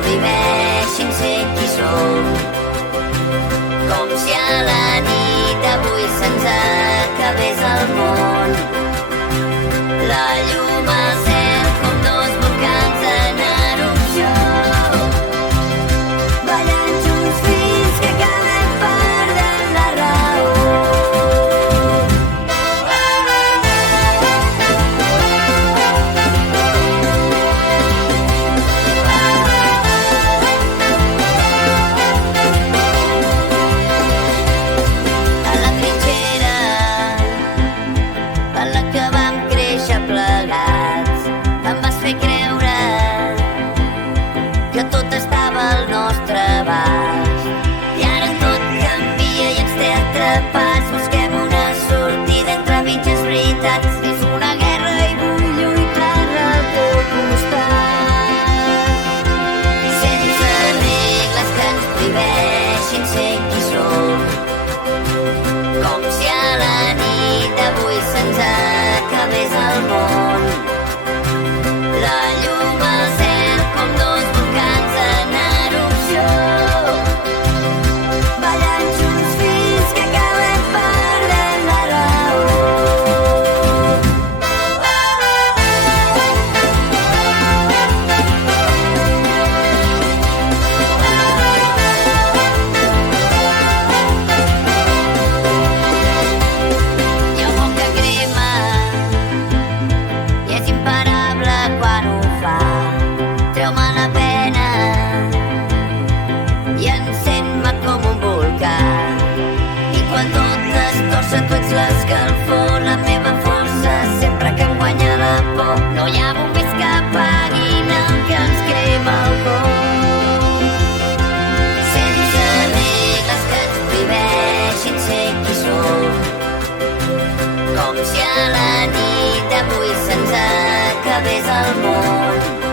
prohibeixin ser qui som. Com si a la nit d'avui se'ns acabés el món. La llum al cel com dos volcans en erupció, ballant junts fins que acabem perdent la raó. A la trinxera en la que vam créixer plegats, em vas fer creure que tot estava al nostre abast. I ara tot canvia i ens té atrapats. Busquem una sortida entre mitges veritats. És una guerra i vull lluitar al teu costat. Sense regles que ens prohibeixin ser qui som. Com si a la nit d'avui se'ns acabés el món. La llum al cel com dos volcans en erupció, ballant junts fins que acabem perdent la raó. Hi ha un foc que crema i és imparable quan ho fa. Treu-me la pena i encén-me com un volcà. I quan tot es torça tu ets l'escalfor, la meva força sempre que em guanya la por. No hi ha bombers que apaguin el que ens crema el cor. Sense regles que ens prohibeixin ser qui som. Com si a la nit d'avui se'ns acabés el món.